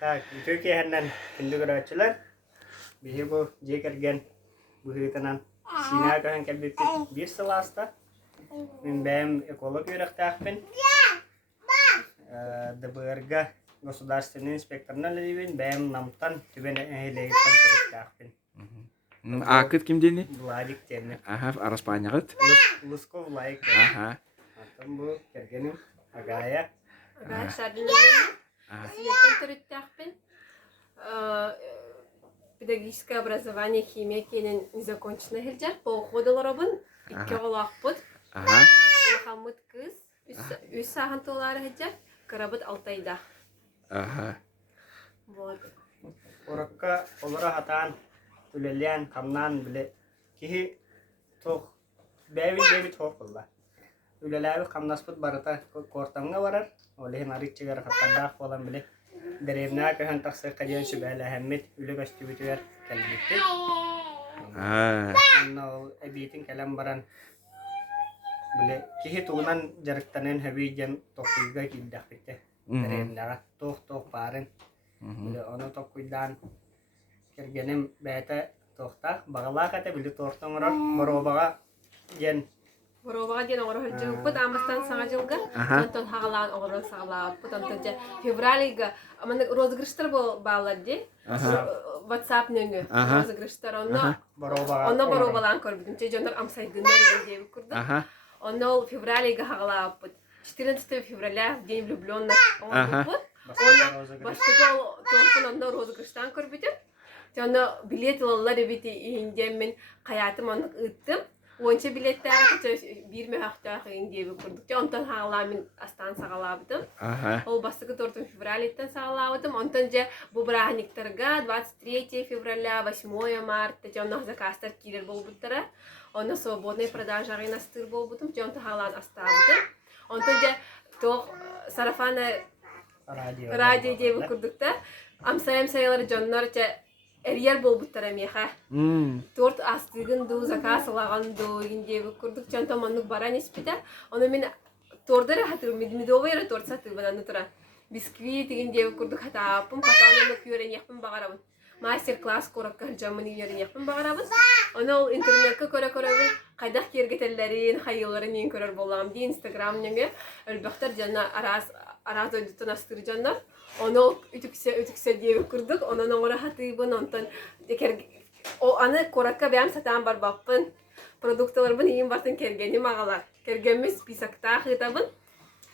Так, Türkiye'den kendi göreçler. Bizi bu jekergen bu hitanan Sina kahan kelbip bir salasta. Min benim ekolog yörektakpin. Дабырга государственный инспекторна ливин бэм намтан түбен эхлегиттен көрөктакпин. Акыт кимдени? Владик темне. Ага, араспанягыт. Лусков лайк. Ага. Атам бу кергеним агая. Агая шадынын. Светтен төрөттакпин. Педагогическое образование химия кенен незаконченный хилжар. По уходыларыбын 2 голакпыт. Ага. Хамыт кыз. Үс сахан толары хилжар. Карабыт 6 айда. Ага. Вот. Оракка олара хатан түлелен камнан биле кихи тох бэви тох булла. Үлеләби камнаспыт барыта кортамга барар. Олehen аричигар хатандах болан биле. Деревна кахан таксы каден шүбәле хәммит үле гастибитер калбитте. Анна эбитин калам баран биле кихи тугунан жарыктанен хәбиҗен токуйга киддах битте. Деревна тох барын. Биле аны токуйдан кергенем бәте тохта багала ката биле тортоңрак моробага ген Воробага ден оңор хылжыгып бут амастан саңа жылга. Онтон хагалан оңор сагалап бут онтон же февралига аман розыгрыштар баллади. WhatsApp нөңгө розыгрыштар онно боробалан көрбүдүм. Же жонор амсайдындар деп курду. Онно февралига хагалап бут. 14 февраля день влюблённых оңор бут. Онно баштыга топун онно розыгрыштан көрбүдүм. Жонно билет алалар бити индемен каятым аны ыттым. Онча билеттәге бир мәхтә хәйнде курдык. Онтан хагаламын астан сагалабыдым. Ол бастыгы 4 февральтен сагалабыдым. Онтан же бу брахниктарга 23 февраля, 8 марта жонно заказтар килер болбуттара. Онна свободный продажа рынастыр болбутум. Жонто халан астабыдым. Онтан же тох сарафана радио деп курдукта. Амсайм сайылар жоннор же Эрьер болбуттара меха. Торт астыгын ду закасылаган ду индеби курдук чанта манук баран испита. Оны мен тордары хатыр медовый торт сатып бананы тура. Бисквит индеби курдук хатапым паканы күйөрен япым багарабын. Мастер-класс коракка жамын үйөрен япым багарабын. Оны ол интернетке көрө-көрөбүн кайдак кергетелерин, хайыларын ен көрөр болам ди Instagram неңе. Элбактар жана араз өйдүтөн астыр жандар. Onu ütükse diye kurduk. Onun oraya hatibın ondan o anı korakka benim satan bar bappın. Produktlar bunu iyi batın kergeni mağalar. Kergemiz pisakta hitabın.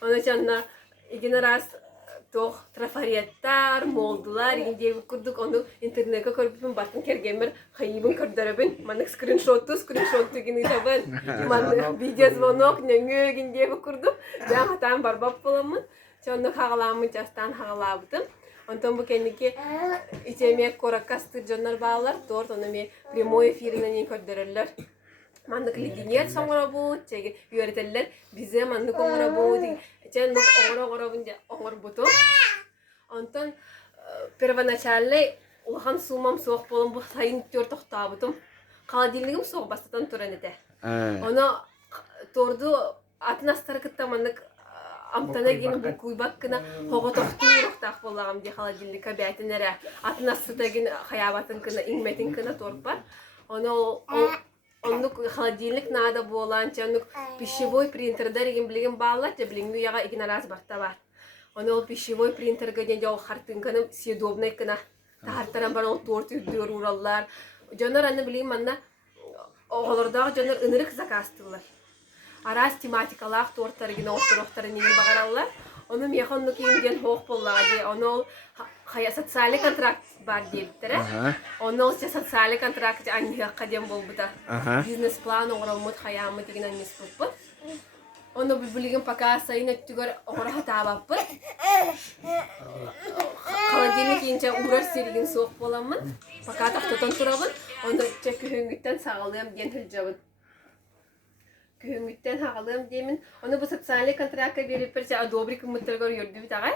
Onun için yine ras toh trafaretler, moldular diye kurduk. Onu internete koyup batın kergemer hayibın kırdarabın. Manak screenshot gibi hitabın. Man video zvonok nengö diye kurduk. Ben hatan bar bappılamın. Çonda hagalamı jastan hagalabıdım. Ondan bu kendiki içemek korakastır jonlar bağlar. Dört onu me primoy efirinden yen kördürürler. Mandık lidiniyet sonra bu, çeki yöreteller bize mandık onlara bu. Çendik onlara bunca onlara butu. Ondan первоначальный улахан сумам соқ болым bu sayın tör toxtabıdım. Kaladilligim soq bastatan turan ede. Onu tordu atnastar kıtta mandık Amtana gene bu kuybak kına hoga toxturuqtaq bolağım di xaladillik abiyatinere atnasıda gene hayabatın kına inmetin kına torpar. Onu xaladillik nada bolan çanuk pищевой принтердер egen bilgin bağlar ja bilgin yaga igna raz barta var. Onu pищевой принтерге de o xartın kına съедобный kına tahartaran bar o tort üdür urallar. Jonar anı bilgin manna oğlardağı jonar ınırık zakastılar. Aras tematikalar tortarıgın oturuqtarın egen bağarallar. Onu mexonluk ingen hoq bolladı. Onu sotsial kontrakt bar deyiptire. Onu sotsial kontrakt anıya qadem bolbuda. Biznes plan oğramut hayamı degen anıs bolbut. Onu bilgin pakasayın tügör oğra tabapı. Qaladilik ince uğrar serigin soq bolamın. Pakataq totan turabın. Onu çekü hüngütten sağlayam den hiljabın. Kühüngütten hağalım demin. Onu bu sotsial kontrakta verip perçe adobri kımıtlargar yördü bir tağay.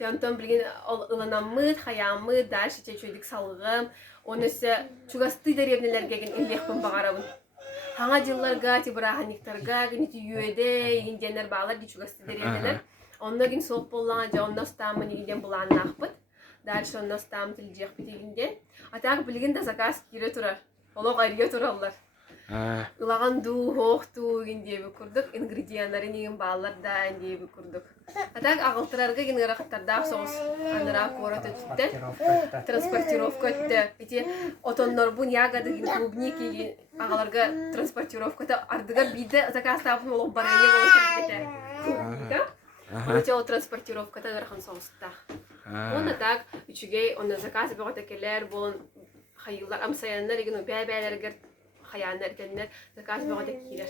Ondan bilgin ılanamıd, hayamıd, dalşı çeçöydük salgım. Onu ise çugastı derevnelerge gen illekpın bağarabın. Hanga jıllarga, tibrahaniktarga, gini yüede, ingener bağlar di çugastı derevneler. Onda gin soğuk bollanaca, onda stamın igen bulanakpıd. Дальше он нас там тилжех битигинде. А так билген да заказ кире турар. Оло гайрия тураллар. Ылаган ду, хоох ду гиндеби курдук. Ингредиентларын еген баалар да индеби курдук. А так агылтырарга ген ырахаттардаах соғыс анара кора төтүттен. Транспортировка өттө. Эти отоннорбун ягады ген клубники ген агаларга транспортировката ардыга биде заказ табын олоп барыне болот кетти. Клубника. Эти ол транспортировката ырхан соғыстаах. Оны так үчүгей оны заказ бөгөтө келер болун хайыллар амсаяннар еген бәбәләргә хаяннар келнер заказ бөгөтө килер.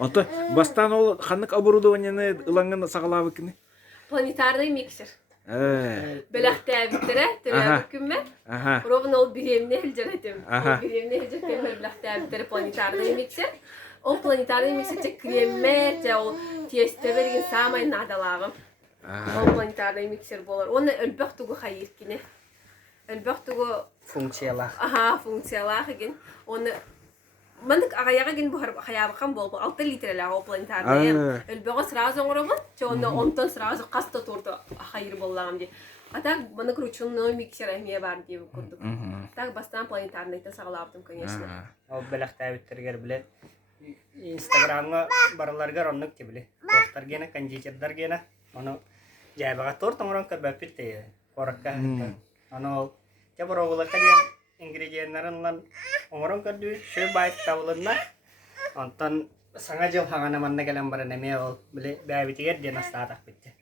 Онто бастан ол ханнык оборудованияны ылаңын сагалабы кини? Планетарный миксер. Белахтә биттере, төрә күмме. Ровно ол биремне хилҗәтем. Биремне хилҗәтем белахтә биттере планетарный миксер. Ол планетарный миксер те кремме, те ол тесте берген самай надалагым. Ол планетарный миксер болар. Оны өлбөк тугу хайыр кине. Өлбөк тугу функциялар. Функциялар ген. Оны мандык агаяга ген бу хаябыкан болбу. 6 литрелер ол планетарный. Өлбөгө сразу оңоробун. Че оны онтон сразу каста турду хайыр боллагам ди. А так мандык ручной миксер эмне бар дип курдук. Так бастан планетарныйты сагалаптым, конечно. Ол белахта биттергер биле. Инстаграмга барларга роннук тибиле. Доктор гена кондитердар гена. Оны жайбага торт оңорон көрбөппүт коракка. Аны жабыроголар каден ингредиентларын оңорон көрдү. Шөй байт табылына. Антон саңа жыл хагана манна келен бар неме ол биле бәбитигер ден астатак битти.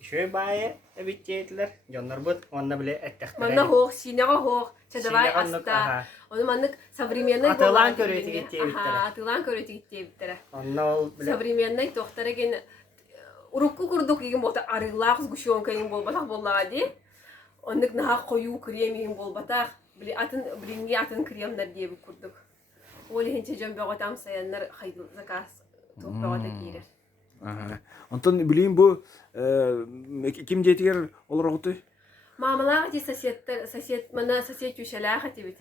Шөй бае биттетлер. Жоннор бут онда биле эттек. Манна хоох, синега хоох. Че давай аста. Оны мандык современный атылан көрөтү кеттебиттер. Атылан көрөтү кеттебиттер. Онда ол биле Современный доктор ген урукку курдук еген болта арылак сгущенка еген болбатак боллади. Ондык наха кою крем еген болбатак. Биле атын бринги атын кремдар дип курдук. Ол хенче жон бөгөтам саяннар хайыл заказ топ бөгөтө кирер. Онтон билейин бу ким жетигер олорогуту? Мамалар ди сосед мана сосед чүшелаха тибит.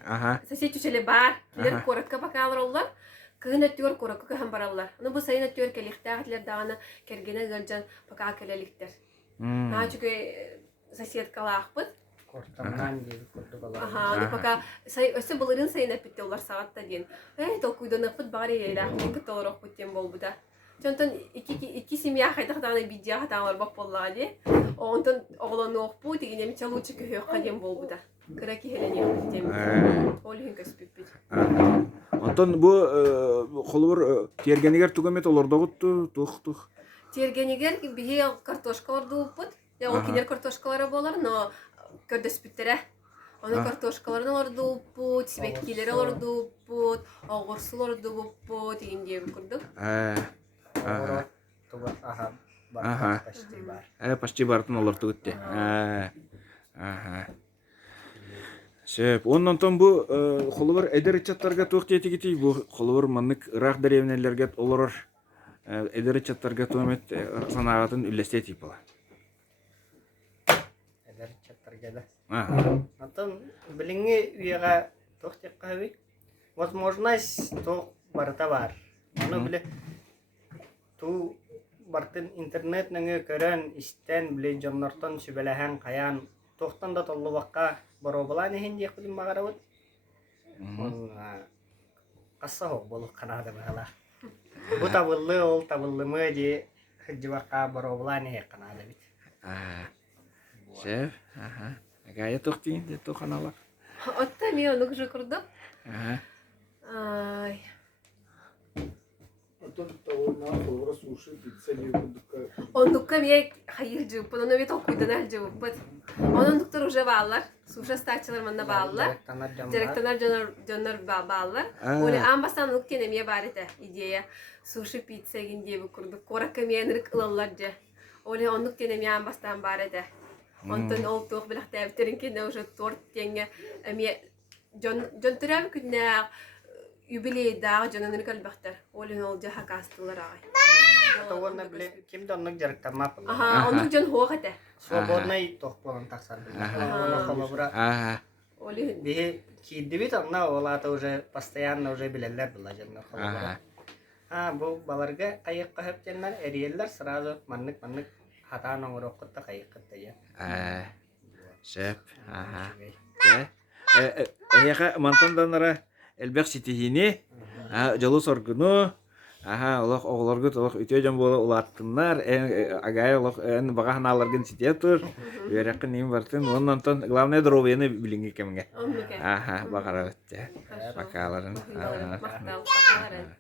Сосед чүшеле бар. Килер коракка бакалар. Кыгына төр коракка һәм бараллар. Аны бу сайына төр келихтәгәтләр даганы кергене гылҗан пока келеликтер. Чүгә сосед калахпыт. Кортамнан дип курдук алар. Аны пока сай өсө булырын сайына питте улар сагатта дин. Тол куйданып бар эле, мин кыталарак биттем болбуда. Жонтон iki семья хайдаганы бидия хаталар бак боллади. Онтон оглонок бу дигене мича лучше көйөк кадем болбуда. Кыраки хелене биттем. Олин каспиппит. Онтон бу холбор тергенигер тугамет олордогутту тух. Тергенигер бие картошкалар дуппут. Я ол кинер картошкалары болар, но көрдөспүттере. Оны картошкаларын олордуппут, сибеккилери олордуппут, огурсулар дуппут дегенде көрдүк. Почти бартын олорду күтті. Сөп, оннан бу холбор эдер чаттарга тук жетигити бу холбор маннык ырак деревнелерге олорор эдер чаттарга туамет санагатын үлестет типа. Эдер чаттарга да. Антон билинге уяга тук тек каби. Возможность тук барта бар. Аны биле ту бартын интернет нәңе көрән истән биле жоннортон сүбеләһән каян тохтан да толлы вакка боробаланы хинди кылым магарабыт. Касса хок болуп канада бала. Бу табыллы ол табыллымы ди хҗвака боробаланы канада бит. Шеф, Гая тохтин де тоханала. Отта ми ону уже курдук. Ай. Ондукка мне хайыр жуп, ону бит окуйдан жуп. Onun doktor уже баллар, суша стачылар манна баллар. Директорлар жонор баллар. Оли амбастан уктене ме бар эте идея. Суши пицца гинде бу курдук. Коракка менрик ылаллар же. Оли ондуктене ме амбастан бар эте. Онтон ол тох билахта бтеринке уже торт тенге ме жон тураб күннә юбилей да жононун калбактар. Оли ол жаха кастылар ай. Товарна биле ким доннук жарыктама. Ону жон хоохате. Свободный тохпон таксар биле. Оли Бихи киддибит анна олата уже постоянно уже билелер була жанна холбора. Бу баларга кайыкка хептеннер эриеллер сразу маннык hatan ongorok kutta kayak kutta ya. Sep. Ya kak mantan tanara elbek sitihini jalur sorgunu олох оголоргут олох үтө жан боло улаттыннар агай олох бага ханаларгын ситетур берекин ним бартын оннан главное дровыны билинги кемге багара өттө бакаларын Мактал, бакаларын.